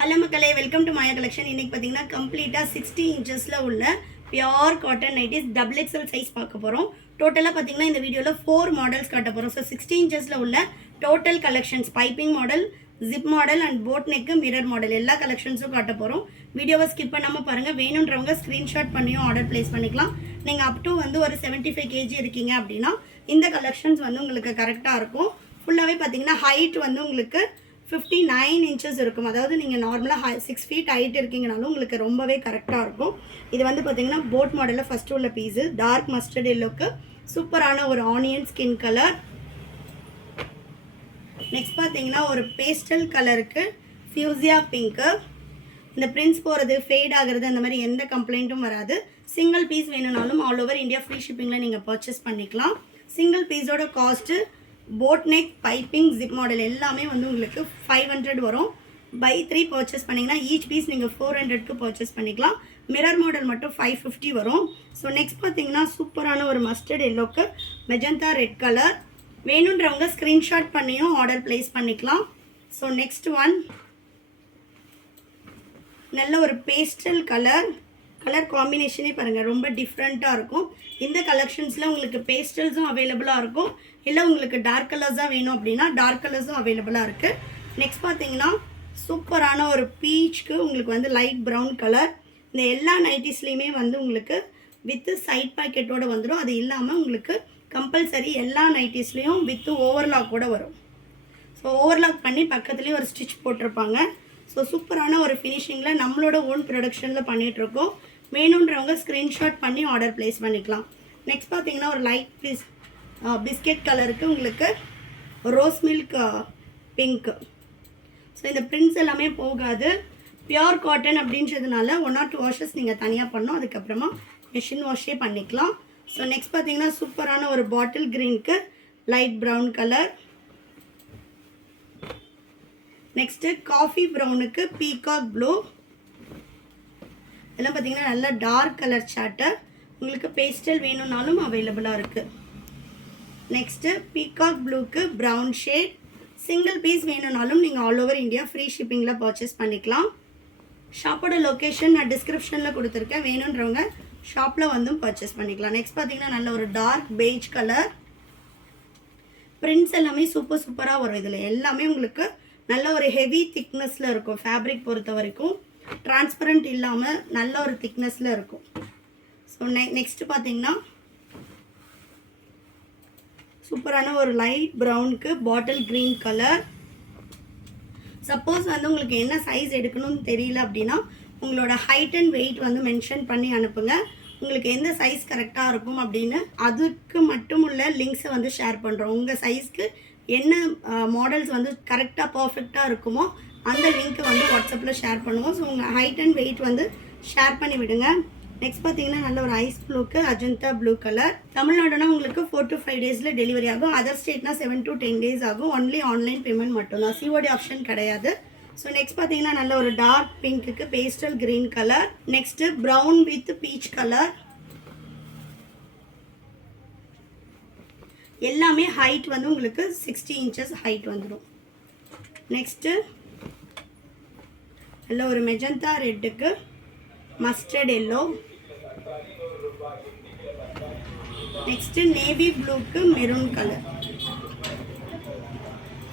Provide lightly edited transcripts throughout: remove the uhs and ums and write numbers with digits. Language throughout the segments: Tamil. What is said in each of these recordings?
ஹலோ மக்களே, வெல்கம் டு மாயா கலெக்ஷன். இன்றைக்கி பார்த்தீங்கன்னா கம்ப்ளீட்டாக 60 இன்ச்சஸில் உள்ள pure cotton nighties double XL size பார்க்க போகிறோம். டோட்டலாக பார்த்தீங்கன்னா இந்த வீடியோவில் 4 மாடல்ஸ் காட்ட போகிறோம். ஸோ 60 இன்ச்சஸில் உள்ள total collections, piping model, zip model and boat neck, mirror model எல்லா கலெக்ஷன்ஸும் காட்ட போகிறோம். வீடியோவை ஸ்கிப் பண்ணாமல் பாருங்கள். வேணுன்றவங்க ஸ்க்ரீன்ஷாட் பண்ணியும் ஆர்டர் ப்ளேஸ் பண்ணிக்கலாம். நீங்கள் அப் டு ஒரு 75 kg இருக்கீங்க அப்படின்னா இந்த கலெக்ஷன்ஸ் உங்களுக்கு கரெக்டாக இருக்கும். ஃபுல்லாகவே பார்த்தீங்கன்னா ஹைட் உங்களுக்கு 59 இன்ச்சஸ் இருக்கும். அதாவது நீங்கள் நார்மலாக 6 feet ஹைட் இருக்கீங்கனாலும் உங்களுக்கு ரொம்பவே கரெக்டாக இருக்கும். இது பார்த்தீங்கன்னா போட் மாடலில் ஃபஸ்ட்டு உள்ள பீஸு டார்க் மஸ்டர்ட் எல்லோக்கு சூப்பரான ஒரு ஆனியன் ஸ்கின் கலர். நெக்ஸ்ட் பார்த்தீங்கன்னா ஒரு பேஸ்டல் கலருக்கு ஃபியூசியா பிங்க்கு. இந்த பிரிண்ட்ஸ் போகிறது, ஃபேட் ஆகிறது, அந்த மாதிரி எந்த கம்ப்ளைண்ட்டும் வராது. சிங்கிள் பீஸ் வேணும்னாலும் ஆல் ஓவர் இந்தியா ஃப்ரீ ஷிப்பிங்கில் நீங்கள் பர்ச்சேஸ் பண்ணிக்கலாம். சிங்கிள் பீஸோட cost boat neck, piping, zip model எல்லாமே உங்களுக்கு 500 வரும். பை 3 பர்ச்சேஸ் பண்ணிங்கன்னா ஈச் பீஸ் நீங்கள் 400க்கு பர்ச்சேஸ் பண்ணிக்கலாம். மிரர் மாடல் மட்டும் 550 வரும். ஸோ நெக்ஸ்ட் பார்த்தீங்கன்னா சூப்பரான ஒரு மஸ்டர்ட் எல்லோக்கு மெஜந்தா ரெட் கலர். வேணுன்றவங்க ஸ்க்ரீன்ஷாட் பண்ணியும் ஆர்டர் ப்ளேஸ் பண்ணிக்கலாம். ஸோ நெக்ஸ்ட் ஒன் நல்ல ஒரு பேஸ்டல் கலர் காம்பினேஷனே பாருங்கள், ரொம்ப டிஃப்ரெண்ட்டாக இருக்கும். இந்த கலெக்ஷன்ஸில் உங்களுக்கு பேஸ்டல்ஸும் அவைலபிளாக இருக்கும். இல்லை உங்களுக்கு டார்க் கலர்ஸாக வேணும் அப்படின்னா டார்க் கலர்ஸும் அவைலபிளாக இருக்குது. நெக்ஸ்ட் பார்த்தீங்கன்னா சூப்பரான ஒரு பீச்சுக்கு உங்களுக்கு லைட் ப்ரௌன் கலர். இந்த எல்லா நைட்டிஸ்லேயுமே உங்களுக்கு வித்து சைட் பாக்கெட்டோடு வந்துடும். அது இல்லாமல் உங்களுக்கு கம்பல்சரி எல்லா நைட்டிஸ்லேயும் வித்து ஓவர்லாக் கூட வரும். ஸோ ஓவர்லாக் பண்ணி பக்கத்துலேயும் ஒரு ஸ்டிச் போட்டிருப்பாங்க. ஸோ சூப்பரான ஒரு ஃபினிஷிங்கில் நம்மளோட ஓன் ப்ரொடக்ஷனில் பண்ணிகிட்ருக்கோம். வேணுன்றவங்க ஸ்க்ரீன்ஷாட் பண்ணி ஆர்டர் ப்ளேஸ் பண்ணிக்கலாம். நெக்ஸ்ட் பார்த்தீங்கன்னா ஒரு லைட் பிஸ்கெட் கலருக்கு உங்களுக்கு ரோஸ் மில்க் பிங்க்கு. ஸோ இந்த பிரிண்ட்ஸ் எல்லாமே போகாது. பியோர் காட்டன் அப்படின்றதுனால 1 or 2 வாஷஸ் நீங்கள் தனியாக பண்ணணும். அதுக்கப்புறமா மிஷின் வாஷே பண்ணிக்கலாம். ஸோ நெக்ஸ்ட் பார்த்தீங்கன்னா சூப்பரான ஒரு பாட்டில் க்ரீனுக்கு light brown colour. Next coffee ப்ரௌனுக்கு பீகாக் ப்ளூ. இதெல்லாம் பார்த்தீங்கன்னா நல்ல டார்க் கலர் சார்ட்டு. உங்களுக்கு பேஸ்டல் வேணும்னாலும் அவைலபிளாக இருக்குது. நெக்ஸ்ட்டு பீகாக் ப்ளூக்கு ப்ரௌன் ஷேட். சிங்கிள் பீஸ் வேணும்னாலும் நீங்கள் ஆல் ஓவர் இந்தியா ஃப்ரீ ஷிப்பிங்கில் பர்ச்சேஸ் பண்ணிக்கலாம். ஷாப்போட லொக்கேஷன் நான் டிஸ்கிரிப்ஷனில் கொடுத்துருக்கேன். வேணுன்றவங்க ஷாப்பில் பர்ச்சேஸ் பண்ணிக்கலாம். நெக்ஸ்ட் பார்த்தீங்கன்னா நல்ல ஒரு டார்க் பெய்ஜ் கலர். பிரிண்ட்ஸ் எல்லாமே சூப்பராக வரும். இதில் எல்லாமே உங்களுக்கு நல்ல ஒரு ஹெவி திக்னஸில் இருக்கும். ஃபேப்ரிக் பொறுத்த வரைக்கும் டிரான்ஸ்பரண்ட் இல்லாமல் நல்ல ஒரு திக்னஸில் இருக்கும். ஸோ நெக்ஸ்ட் பார்த்தீங்கன்னா சூப்பரான ஒரு லைட் ப்ரௌனுக்கு பாட்டில் க்ரீன் கலர். சப்போஸ் உங்களுக்கு என்ன சைஸ் எடுக்கணும்னு தெரியல அப்படின்னா உங்களோட ஹைட் அண்ட் வெயிட் மென்ஷன் பண்ணி அனுப்புங்க. உங்களுக்கு எந்த சைஸ் கரெக்டாக இருக்கும் அப்படின்னு அதுக்கு மட்டும் உள்ள லிங்க்ஸை ஷேர் பண்ணுறோம். உங்கள் சைஸ்க்கு என்ன மாடல்ஸ் கரெக்டாக பர்ஃபெக்டாக இருக்குமோ அந்த லிங்க்கை வாட்ஸ்அப்பில் ஷேர் பண்ணுவோம். ஸோ உங்கள் ஹைட் அண்ட் வெயிட் ஷேர் பண்ணி விடுங்க. நெக்ஸ்ட் பார்த்தீங்கன்னா நல்ல ஒரு ஐஸ் ப்ளூக்கு அஜந்தா ப்ளூ கலர். தமிழ்நாடுனா உங்களுக்கு 4 to 5 days டெலிவரி ஆகும். அதர் ஸ்டேட்னா 7 to 10 days ஆகும். ஒன்லி ஆன்லைன் பேமெண்ட் மட்டும்தான், சிஓடி ஆப்ஷன் கிடையாது. ஸோ நெக்ஸ்ட் பார்த்தீங்கன்னா நல்ல ஒரு டார்க் பிங்க்குக்கு pastel green colour. Next brown with peach colour. எல்லாமே ஹைட் உங்களுக்கு 60 inches ஹைட் வந்துடும். நெக்ஸ்ட்டு நல்ல ஒரு மெஜந்தா ரெட்டுக்கு மஸ்டர்ட் எல்லோ. நெக்ஸ்ட்டு நேவி ப்ளூக்கு மெரூன் கலர்.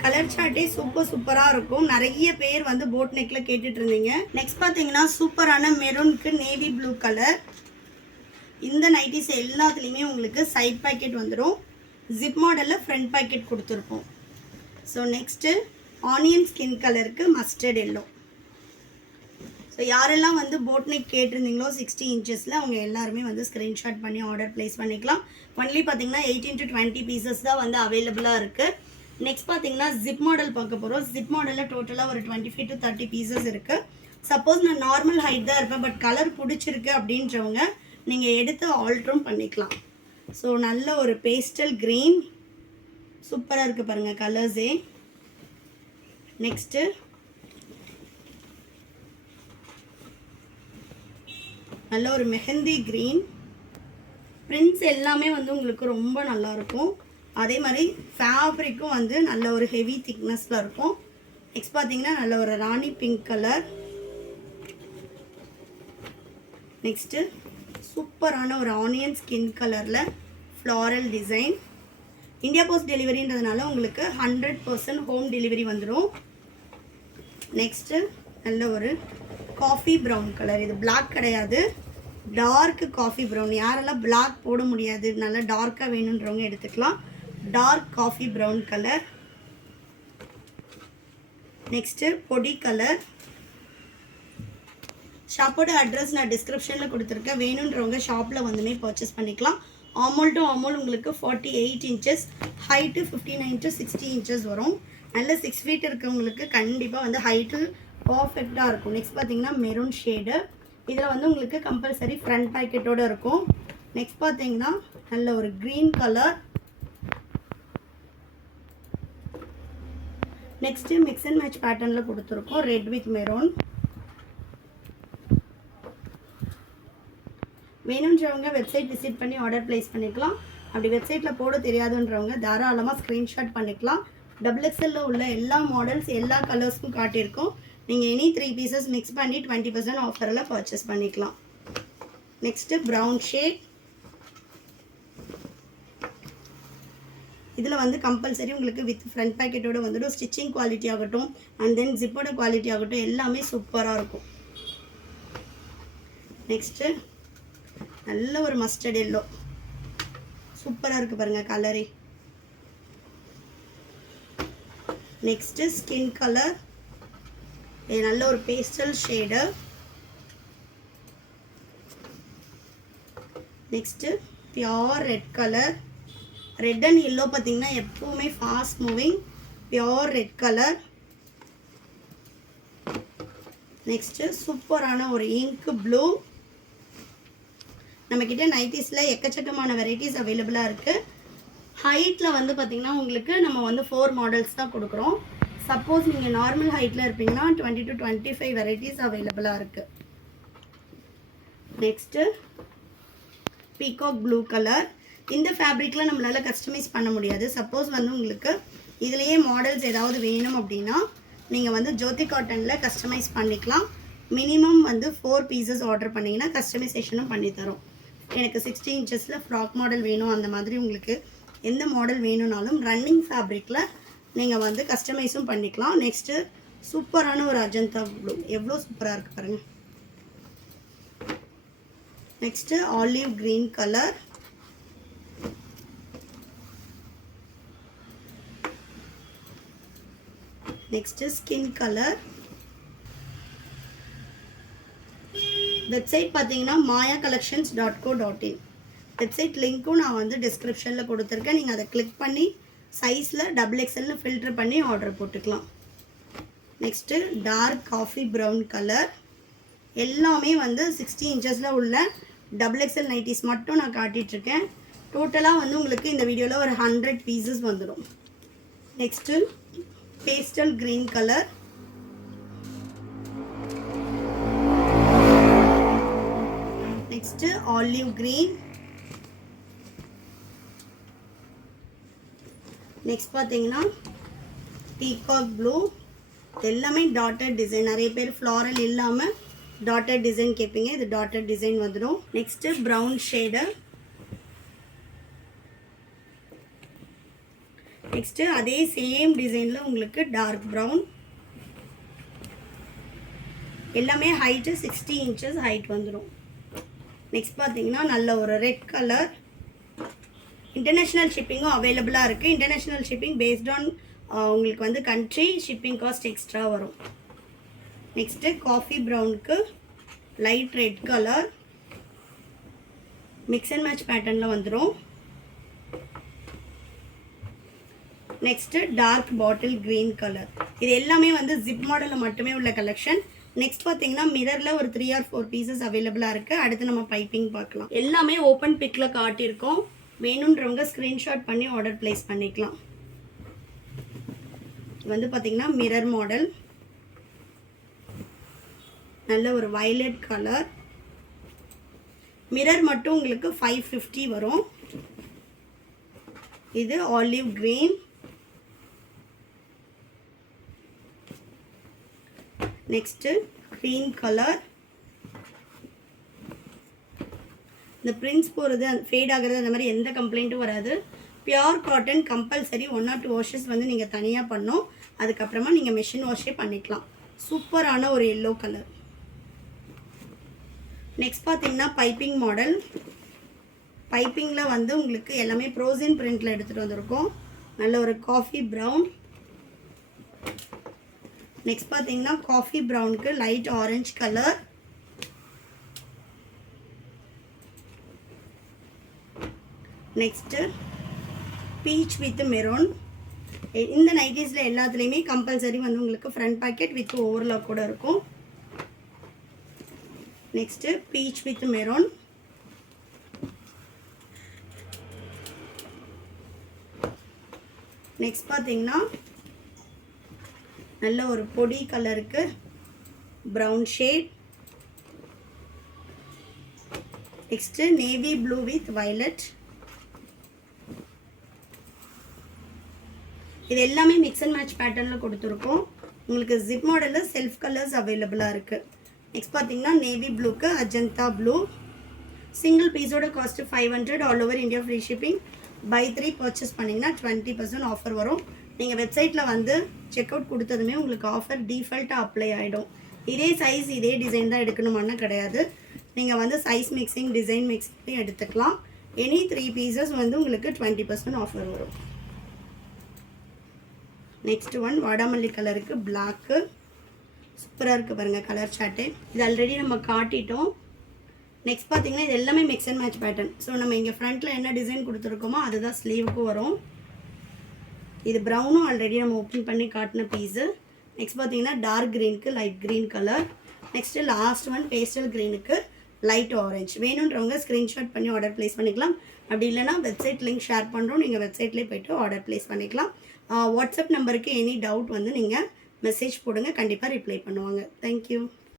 கலர் சார்ட்டே சூப்பராக இருக்கும். நிறைய பேர் போட் நெக்கில் கேட்டுட்டு இருந்தீங்க. நெக்ஸ்ட் பார்த்தீங்கன்னா சூப்பரான மெரூனுக்கு நேவி ப்ளூ கலர். இந்த நைட்டிஸ் எல்லாத்துலேயுமே உங்களுக்கு சைட் பாக்கெட் வந்துடும். ஜிப் மாடலில் ஃப்ரண்ட் பாக்கெட் கொடுத்துருப்போம். ஸோ நெக்ஸ்ட்டு ஆனியன் ஸ்கின் கலருக்கு மஸ்டர்ட் எல்லோ. ஸோ யாரெல்லாம் போட் நெக் கேட்டிருந்தீங்களோ 60 inchஸில் அவங்க எல்லாருமே ஸ்க்ரீன்ஷாட் பண்ணி ஆர்டர் ப்ளேஸ் பண்ணிக்கலாம். ஒன்லி பார்த்தீங்கன்னா 18 to 20 pieces தான் அவைலபிளாக இருக்குது. நெக்ஸ்ட் பார்த்தீங்கன்னா ஜிப் மாடல் பார்க்க போகிறோம். ஜிப் மாடலில் டோட்டலாக ஒரு 25 to 30 pieces இருக்குது. சப்போஸ் நான் நார்மல் ஹைட் தான் இருப்பேன், பட் கலர் பிடிச்சிருக்கு அப்படின்றவங்க நீங்கள் எடுத்து ஆல்ட்ரும் பண்ணிக்கலாம். ஸோ நல்ல ஒரு பேஸ்டல் க்ரீன் சூப்பராக இருக்குது பாருங்கள் கலர்ஸே. நெக்ஸ்ட்டு நல்ல ஒரு மெஹந்தி க்ரீன். பிரிண்ட்ஸ் எல்லாமே உங்களுக்கு ரொம்ப நல்லாயிருக்கும். அதே மாதிரி ஃபேப்ரிக்கும் நல்ல ஒரு ஹெவி திக்னஸில் இருக்கும். நெக்ஸ்ட் பார்த்தீங்கன்னா நல்ல ஒரு ராணி பிங்க் கலர். நெக்ஸ்ட்டு சூப்பரான ஒரு ஆனியன் ஸ்கின் கலரில் ஃப்ளாரல் டிசைன். இந்தியா போஸ்ட் டெலிவரின்றதுனால உங்களுக்கு 100% ஹோம் டெலிவரி வந்துடும். நெக்ஸ்ட்டு நல்ல ஒரு காஃபி ப்ரௌன் கலர். இது பிளாக் கிடையாது, டார்க் காஃபி ப்ரௌன். யாரெல்லாம் பிளாக் போட முடியாது, நல்லா டார்க்காக வேணுன்றவங்க எடுத்துக்கலாம். Dark coffee brown colour. Next பொடி கலர். ஷாப்போட அட்ரஸ் நான் டிஸ்கிரிப்ஷனில் கொடுத்துருக்கேன். வேணுன்றவங்க ஷாப்பில் வந்துமே பர்ச்சேஸ் பண்ணிக்கலாம். ஆமோல் டு ஆமோல் உங்களுக்கு 48 inches, ஹைட்டு 59 to 60 inches வரும். நல்ல 6 feet இருக்கவங்களுக்கு கண்டிப்பாக வந்து ஹைட்டு பர்ஃபெக்டாக இருக்கும். நெக்ஸ்ட் பார்த்தீங்கன்னா மெரூன் ஷேடு. இதில் வந்து உங்களுக்கு கம்பல்சரி ஃப்ரண்ட் பாக்கெட்டோடு இருக்கும். நெக்ஸ்ட் பார்த்தீங்கன்னா நல்ல ஒரு green colour. Next mix and match பேட்டர்னில் கொடுத்துருக்கோம், ரெட் வித் மெரூன். வேணுன்றவங்க வெப்சைட் விசிட் பண்ணி ஆர்டர் ப்ளேஸ் பண்ணிக்கலாம். அப்படி வெப்சைட்டில் போட தெரியாதுன்றவங்க தாராளமாக ஸ்க்ரீன்ஷாட் பண்ணிக்கலாம். XXL உள்ள எல்லா மாடல்ஸ் எல்லா கலர்ஸ்க்கும் காட்டியிருக்கோம். நீங்கள் எனி 3 pieces மிக்ஸ் பண்ணி 20% ஆஃபரில் பர்ச்சேஸ் பண்ணிக்கலாம். Next brown shade. இதில் வந்து கம்பல்சரி உங்களுக்கு வித் ஃப்ரண்ட் பேக்கெட்டோடு வந்துடும். ஸ்டிச்சிங் குவாலிட்டி ஆகட்டும் அண்ட் தென் ஜிப்போட குவாலிட்டி ஆகட்டும் எல்லாமே சூப்பராக இருக்கும். நெக்ஸ்ட்டு நல்ல ஒரு மஸ்டர்ட் எல்லோ, சூப்பராக இருக்குது பாருங்கள் கலரே. Next skin colour. இது நல்ல ஒரு pastel shade. Next pure red colour. Red and yellow பார்த்தீங்கன்னா எப்போவுமே fast moving. Pure red colour. Next சூப்பரான ஒரு இங்க் ப்ளூ. நம்மக்கிட்ட நைட்டிஸில் எக்கச்சக்கமான வெரைட்டிஸ் அவைலபிளாக இருக்குது. ஹைட்டில் வந்து பார்த்திங்கன்னா உங்களுக்கு நம்ம வந்து 4 மாடல்ஸ் தான் கொடுக்குறோம். சப்போஸ் நீங்கள் நார்மல் ஹைட்டில் இருப்பீங்கன்னா 20 to 25 வெரைட்டிஸ் அவைலபிளாக இருக்குது. Next peacock blue colour. இந்த ஃபேப்ரிக்கில் நம்மளால் கஸ்டமைஸ் பண்ண முடியாது. சப்போஸ் வந்து உங்களுக்கு இதுலேயே மாடல்ஸ் ஏதாவது வேணும் அப்படின்னா நீங்கள் வந்து ஜோதி காட்டனில் கஸ்டமைஸ் பண்ணிக்கலாம். மினிமம் வந்து 4 pieces ஆர்டர் பண்ணிங்கன்னா கஸ்டமைசேஷனும் பண்ணித்தரோம். எனக்கு 60 inchesல ஃப்ராக் மாடல் வேணும், அந்த மாதிரி உங்களுக்கு எந்த மாடல் வேணும்னாலும் ரன்னிங் ஃபேப்ரிக்கில் நீங்கள் வந்து கஸ்டமைஸும் பண்ணிக்கலாம். நெக்ஸ்ட்டு சூப்பரான ஒரு அஜந்தா ப்ளூ, எவ்வளோ சூப்பராக இருக்குது பாருங்கள். Next olive green colour. Next skin colour. Website பார்த்தீங்கன்னா mayacollections.co.in. வெப்சைட் லிங்க்கும் நான் வந்து டிஸ்கிரிப்ஷனில் கொடுத்துருக்கேன். நீங்கள் அதை கிளிக் பண்ணி சைஸில் XXL ஃபில்டர் பண்ணி ஆர்டர் போட்டுக்கலாம். Next dark coffee brown colour. எல்லாமே வந்து 60 inchesல உள்ள XXL நைட்டிஸ் மட்டும் நான் காட்டிகிட்ருக்கேன். டோட்டலாக வந்து உங்களுக்கு இந்த வீடியோவில் ஒரு 100 pieces வந்துடும். Next pastel green colour. Next olive green. Next பார்த்தீங்கன்னா பீகாக் ப்ளூ. எல்லாமே டாட்டட் டிசைன். நிறைய பேர் ஃப்ளாரல் இல்லாமல் டாட்டட் டிசைன் கேட்பீங்க, இது டாட்டட் டிசைன் வந்துடும். Next brown shade. நெக்ஸ்ட்டு அதே சேம் டிசைனில் உங்களுக்கு டார்க் ப்ரௌன். எல்லாமே ஹைட்டு 60 inches ஹைட் வந்துடும். நெக்ஸ்ட் பார்த்தீங்கன்னா நல்ல ஒரு ரெட் கலர். இன்டர்நேஷ்னல் ஷிப்பிங்கும் அவைலபிளாக இருக்குது. இன்டர்நேஷ்னல் ஷிப்பிங் பேஸ்ட் ஆன் உங்களுக்கு வந்து கண்ட்ரி ஷிப்பிங் காஸ்ட் எக்ஸ்ட்ரா வரும். நெக்ஸ்ட்டு காஃபி ப்ரௌனுக்கு light red colour. Mix and match பேட்டர்னில் வந்துடும். Next dark bottle green colour. இது எல்லாமே வந்து ஜிப் மாடலில் மட்டுமே உள்ள கலெக்ஷன். நெக்ஸ்ட் பார்த்தீங்கன்னா மிரரில் ஒரு 3 or 4 pieces அவைலபிளாக இருக்குது. அடுத்து நம்ம பைப்பிங் பார்க்கலாம். எல்லாமே ஓப்பன் பிக்கில் காட்டியிருக்கோம். வேணுன்றவங்க ஸ்க்ரீன்ஷாட் பண்ணி ஆர்டர் ப்ளேஸ் பண்ணிக்கலாம். வந்து பார்த்தீங்கன்னா மிரர் மாடல், நல்ல ஒரு வயலட் கலர். மிரர் மட்டும் உங்களுக்கு 550 வரும். இது olive green. Next green colour. இந்த பிரிண்ட்ஸ் போகிறது ஃபேட் ஆகிறது அந்த மாதிரி எந்த கம்ப்ளைண்ட்டும் வராது. Pure cotton compulsory 1 or 2 washes வந்து நீங்கள் தனியாக பண்ணோம். அதுக்கப்புறமா நீங்கள் மெஷின் வாஷே பண்ணிக்கலாம். சூப்பரான ஒரு எல்லோ கலர். நெக்ஸ்ட் பார்த்தீங்கன்னா பைப்பிங் மாடல். பைப்பிங்கில் வந்து உங்களுக்கு எல்லாமே ப்ரோசின் பிரிண்டில் எடுத்துகிட்டு வந்திருக்கோம். நல்ல ஒரு காஃபி ப்ரௌன். நெக்ஸ்ட் பார்த்தீங்கன்னா காஃபி ப்ரௌனுக்கு light orange colour. Next peach with maroon. இந்த நைட்டிஸில் எல்லாத்துலேயுமே கம்பல்சரி வந்து உங்களுக்கு ஃப்ரண்ட் பாக்கெட் வித் ஓவர்லாக் கூட இருக்கும். Next peach with maroon. Next பார்த்தீங்கன்னா நல்ல ஒரு பொடி கலருக்கு brown shade. Next navy blue with violet. இது எல்லாமே மிக்ஸ் அண்ட் மேட்ச் பேட்டர்னில் கொடுத்துருக்கோம். உங்களுக்கு ஜிப் மாடலில் செல்ஃப் கலர்ஸ் அவைலபிளாக இருக்குது. நெக்ஸ்ட் பார்த்தீங்கன்னா நேவி ப்ளூக்கு அஜந்தா ப்ளூ. சிங்கிள் பீஸோட cost 500. All over India free shipping. Buy 3 purchase பண்ணிங்கன்னா 20% ஆஃபர் வரும். நீங்கள் வெப்சைட்டில் வந்து செக் அவுட் கொடுத்ததுமே உங்களுக்கு ஆஃபர் டிஃபால்ட்டாக அப்ளை ஆகிடும். இதே சைஸ் இதே டிசைன் தான் எடுக்கணுமான்னு கிடையாது. நீங்கள் வந்து சைஸ் மிக்சிங் டிசைன் மிக்சிங் எடுத்துக்கலாம். எனி 3 பீசஸ் வந்து உங்களுக்கு 20% ஆஃபர் வரும். நெக்ஸ்ட் ஒன் வாடாமல்லி கலருக்கு பிளாக்கு. சூப்பராக இருக்குது பாருங்கள் கலர் சார்ட்டு. இது ஆல்ரெடி நம்ம காட்டிட்டோம். நெக்ஸ்ட் பார்த்தீங்கன்னா இது எல்லாமே mix and match pattern. So நம்ம இங்கே ஃப்ரண்ட்டில் என்ன டிசைன் கொடுத்துருக்கோமோ அதுதான் ஸ்லீவுக்கும் வரும். இது ப்ரௌனும் ஆல்ரெடி நம்ம ஓப்பன் பண்ணி காட்டின பீஸு. நெக்ஸ்ட் பார்த்தீங்கன்னா டார்க் க்ரீனுக்கு light green colour. Next last one pastel க்ரீனுக்கு லைட் ஆரஞ்சு. வேணுன்றவங்க ஸ்க்ரீன்ஷாட் பண்ணி ஆர்டர் ப்ளேஸ் பண்ணிக்கலாம். அப்படி இல்லைனா வெப்சைட் லிங்க் ஷேர் பண்ணுறோம். நீங்கள் வெப்சைட்லேயே போய்ட்டு ஆர்டர் ப்ளேஸ் பண்ணிக்கலாம். வாட்ஸ்அப் நம்பருக்கு எனி டவுட் வந்து நீங்கள் மெசேஜ் போடுங்க. கண்டிப்பாக ரிப்ளை பண்ணுவாங்க. தேங்க்யூ.